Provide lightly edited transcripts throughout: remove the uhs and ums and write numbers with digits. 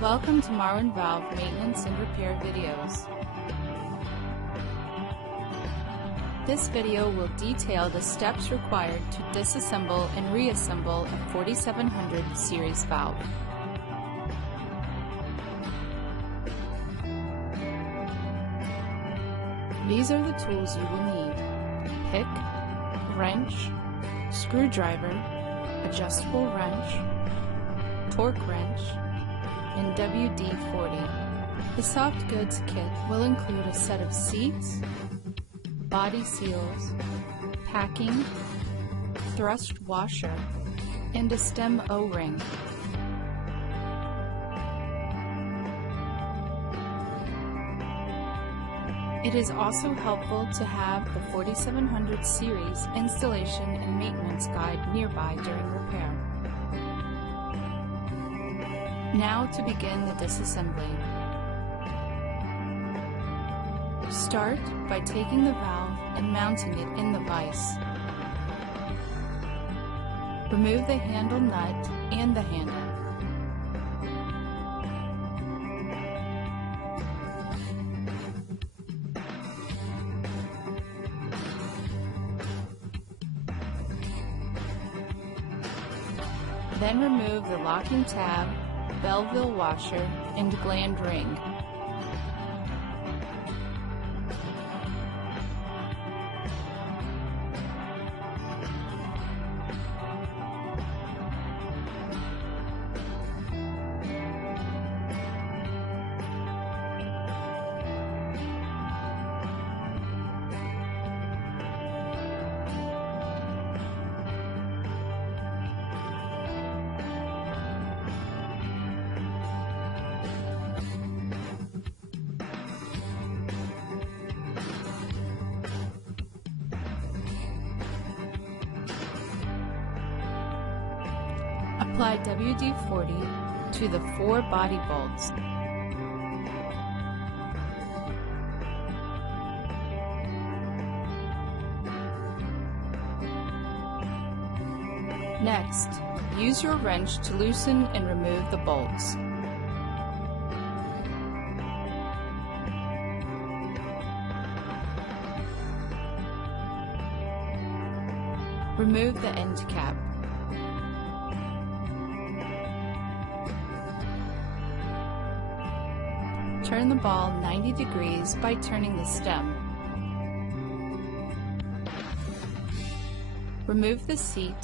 Welcome to Marwin Valve Maintenance and Repair videos. This video will detail the steps required to disassemble and reassemble a 4700 series valve. These are the tools you will need: pick, wrench, screwdriver, adjustable wrench, torque wrench, and WD-40. The soft goods kit will include a set of seats, body seals, packing, thrust washer, and a stem O-ring. It is also helpful to have the 4700 series installation and maintenance guide nearby during repair. Now to begin the disassembly. Start by taking the valve and mounting it in the vise. Remove the handle nut and the handle. Then remove the locking tab, Belleville washer, and gland ring. Apply WD-40 to the 4 body bolts. Next, use your wrench to loosen and remove the bolts. Remove the end cap. Turn the ball 90 degrees by turning the stem. Remove the seat.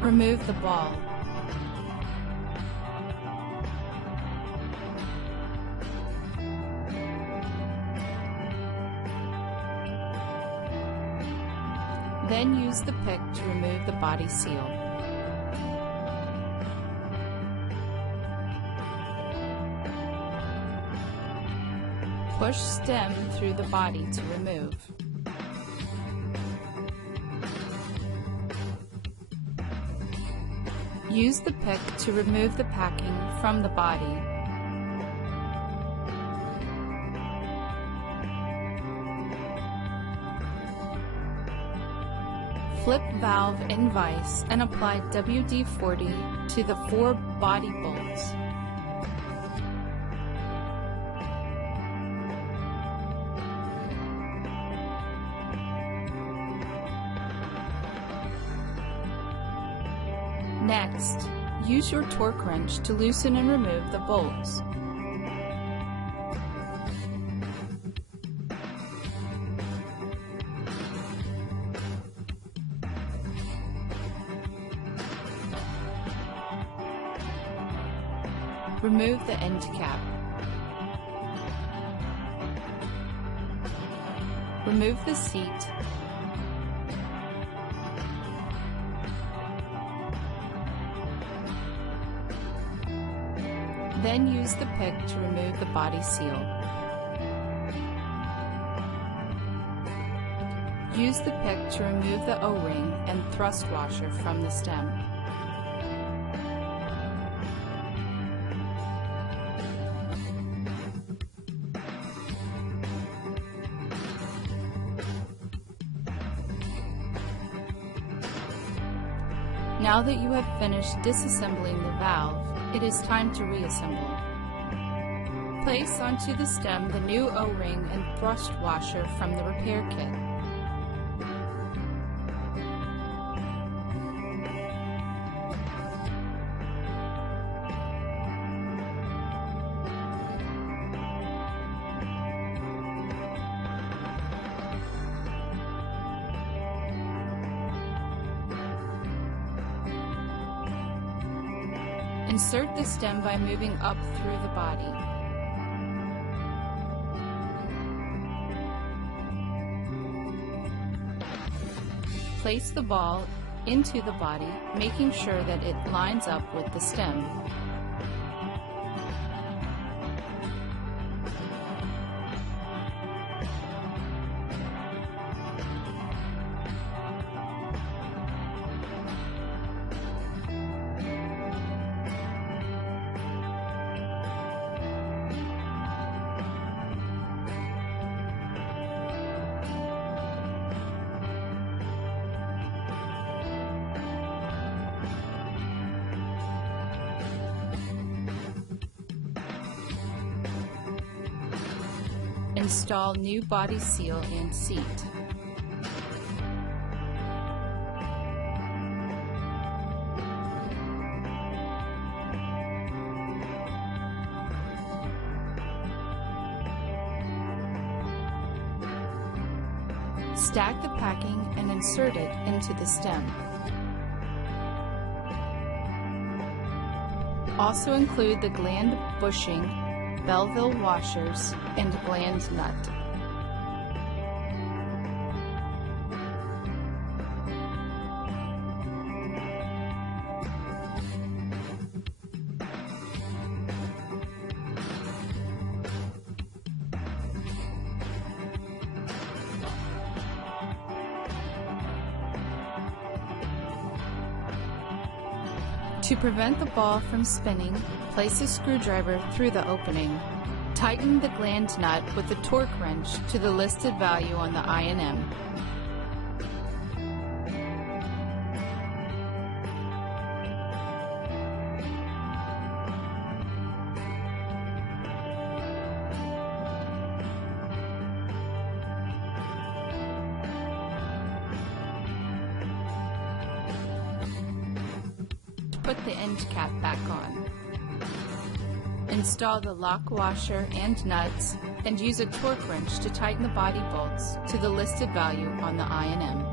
Remove the ball. Then use the pick to remove the body seal. Push stem through the body to remove. Use the pick to remove the packing from the body. Flip valve in vise and apply WD-40 to the 4 body bolts. Next, use your torque wrench to loosen and remove the bolts. Remove the end cap. Remove the seat. Then use the pick to remove the body seal. Use the pick to remove the O-ring and thrust washer from the stem. Now that you have finished disassembling the valve, it is time to reassemble. Place onto the stem the new O-ring and thrust washer from the repair kit. Insert the stem by moving up through the body. Place the ball into the body, making sure that it lines up with the stem. Install new body seal and seat. Stack the packing and insert it into the stem. Also include the gland bushing, Belleville washers, and gland nut. To prevent the ball from spinning, place a screwdriver through the opening. Tighten the gland nut with a torque wrench to the listed value on the I&M. Put the end cap back on. Install the lock washer and nuts and use a torque wrench to tighten the body bolts to the listed value on the I&M.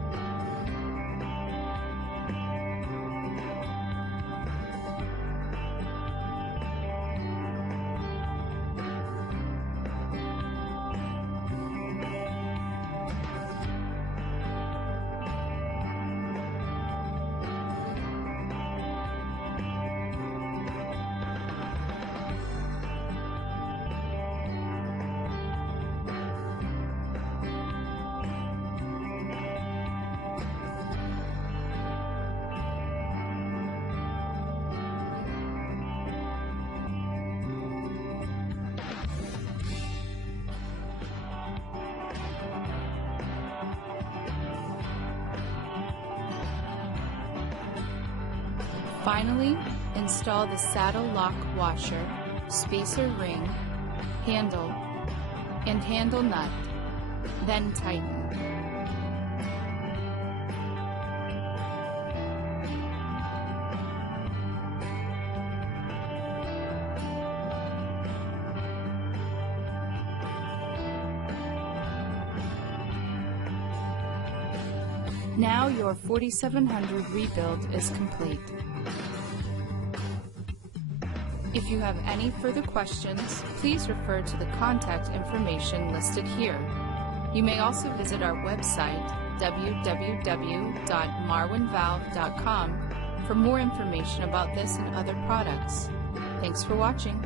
Finally, install the saddle lock washer, spacer ring, handle, and handle nut, then tighten. Now your 4700 rebuild is complete. If you have any further questions, please refer to the contact information listed here. You may also visit our website, www.marwinvalve.com, for more information about this and other products. Thanks for watching.